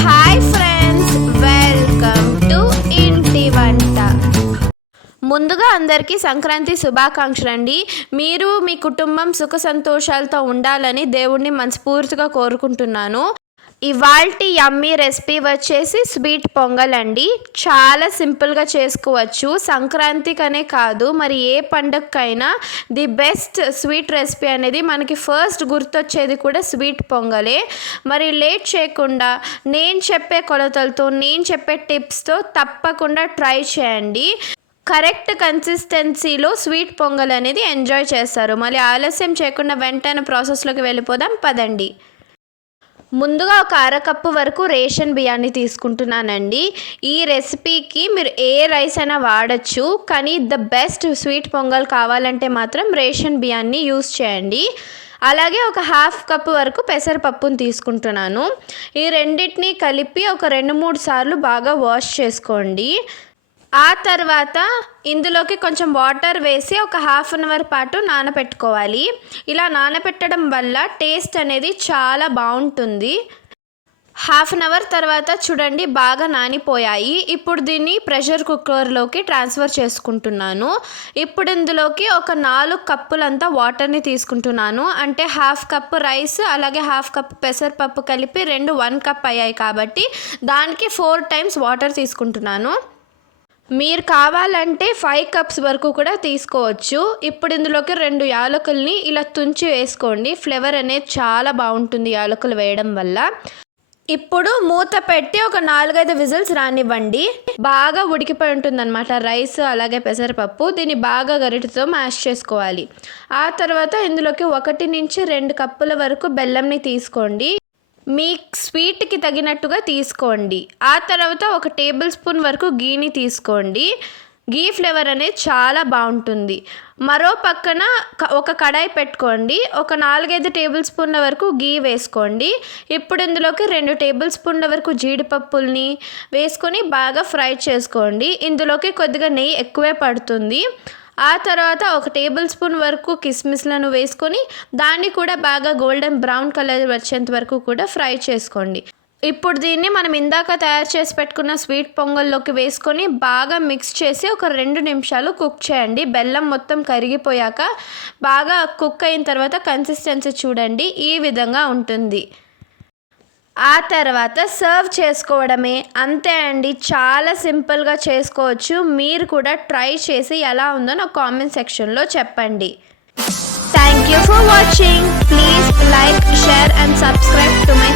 Hi friends welcome to ఇంటి వంట ముందుగా అందరికీ సంక్రాంతి శుభాకాంక్షలు అండి మీరు మీ కుటుంబం సుఖ సంతోషాలతో ఉండాలని దేవుణ్ణి మనస్ఫూర్తిగా కోరుకుంటున్నాను. ఇవాల్టి యమ్మీ రెసిపీ వచ్చేసి స్వీట్ పొంగల్ అండి చాలా సింపుల్గా చేసుకోవచ్చు. సంక్రాంతికనే కాదు మరి ఏ పండుగకైనా ది బెస్ట్ స్వీట్ రెసిపీ అనేది మనకి ఫస్ట్ గుర్తొచ్చేది కూడా స్వీట్ పొంగలే. మరి లేట్ చేయకుండా నేను చెప్పే కొలతలతో నేను చెప్పే టిప్స్తో తప్పకుండా ట్రై చేయండి. కరెక్ట్ కన్సిస్టెన్సీలో స్వీట్ పొంగల్ అనేది ఎంజాయ్ చేస్తారు. మళ్ళీ ఆలస్యం చేయకుండా వెంటనే ప్రాసెస్లోకి వెళ్ళిపోదాం. పదండి. ముందుగా ఒక అరకప్పు వరకు రేషన్ బియ్యాన్ని తీసుకుంటున్నానండి. ఈ రెసిపీకి మీరు ఏ రైస్ అయినా వాడచ్చు కానీ ద బెస్ట్ స్వీట్ పొంగల్ కావాలంటే మాత్రం రేషన్ బియ్యాన్ని యూస్ చేయండి. అలాగే ఒక హాఫ్ కప్ వరకు పెసరపప్పును తీసుకుంటున్నాను. ఈ రెండింటిని కలిపి ఒక రెండు మూడు సార్లు బాగా వాష్ చేసుకోండి. ఆ తర్వాత ఇందులోకి కొంచెం వాటర్ వేసి ఒక హాఫ్ అన్ అవర్ పాటు నానబెట్టుకోవాలి ఇలా నానబెట్టడం వల్ల టేస్ట్ అనేది చాలా బాగుంటుంది. హాఫ్ అన్ అవర్ తర్వాత చూడండి బాగా నానిపోయాయి. ఇప్పుడు దీన్ని ప్రెషర్ కుక్కర్లోకి ట్రాన్స్ఫర్ చేసుకుంటున్నాను. ఇప్పుడు ఇందులోకి ఒక నాలుగు కప్పులంతా వాటర్ని తీసుకుంటున్నాను. అంటే హాఫ్ కప్ రైస్ అలాగే హాఫ్ కప్ పెసరపప్పు కలిపి రెండు వన్ కప్ అయ్యాయి కాబట్టి దానికి ఫోర్ టైమ్స్ వాటర్ తీసుకుంటున్నాను. మీరు కావాలంటే ఫైవ్ కప్స్ వరకు కూడా తీసుకోవచ్చు. ఇప్పుడు ఇందులోకి రెండు యాలకుల్ని ఇలా తుంచి వేసుకోండి. ఫ్లేవర్ అనేది చాలా బాగుంటుంది యాలకులు వేయడం వల్ల. ఇప్పుడు మూత పెట్టి ఒక నాలుగైదు విజిల్స్ రానివ్వండి. బాగా ఉడికిపోయి ఉంటుందన్నమాట. రైస్ అలాగే పెసరపప్పు దీన్ని బాగా గరిటతో మ్యాష్ చేసుకోవాలి. ఆ తర్వాత ఇందులోకి ఒకటి నుంచి రెండు కప్పుల వరకు బెల్లంని తీసుకోండి. మీ స్వీట్కి తగినట్టుగా తీసుకోండి. ఆ తర్వాత ఒక టేబుల్ స్పూన్ వరకు గీని తీసుకోండి. గీ ఫ్లేవర్ అనేది చాలా బాగుంటుంది. మరో పక్కన ఒక కడాయి పెట్టుకోండి. ఒక నాలుగైదు టేబుల్ స్పూన్ల వరకు గీ వేసుకోండి. ఇప్పుడు ఇందులోకి రెండు టేబుల్ స్పూన్ల వరకు జీడిపప్పుల్ని వేసుకొని బాగా ఫ్రై చేసుకోండి. ఇందులోకి కొద్దిగా నెయ్యి ఎక్కువే పడుతుంది. ఆ తర్వాత ఒక టేబుల్ స్పూన్ వరకు కిస్మిస్లను వేసుకొని దాన్ని కూడా బాగా గోల్డెన్ బ్రౌన్ కలర్ వచ్చేంత వరకు కూడా ఫ్రై చేసుకోండి. ఇప్పుడు దీన్ని మనం ఇందాక తయారు చేసి పెట్టుకున్న స్వీట్ పొంగల్లోకి వేసుకొని బాగా మిక్స్ చేసి ఒక రెండు నిమిషాలు కుక్ చేయండి. బెల్లం మొత్తం కరిగిపోయాక బాగా కుక్ అయిన తర్వాత కన్సిస్టెన్సీ చూడండి. ఈ విధంగా ఉంటుంది. ఆ తర్వాత సర్వ్ చేసుకోవడమే. అంతే అండి. చాలా సింపుల్గా చేసుకోవచ్చు. మీరు కూడా ట్రై చేసి ఎలా ఉందో నాకు కామెంట్ సెక్షన్లో చెప్పండి. Thank you for watching please like share and subscribe to my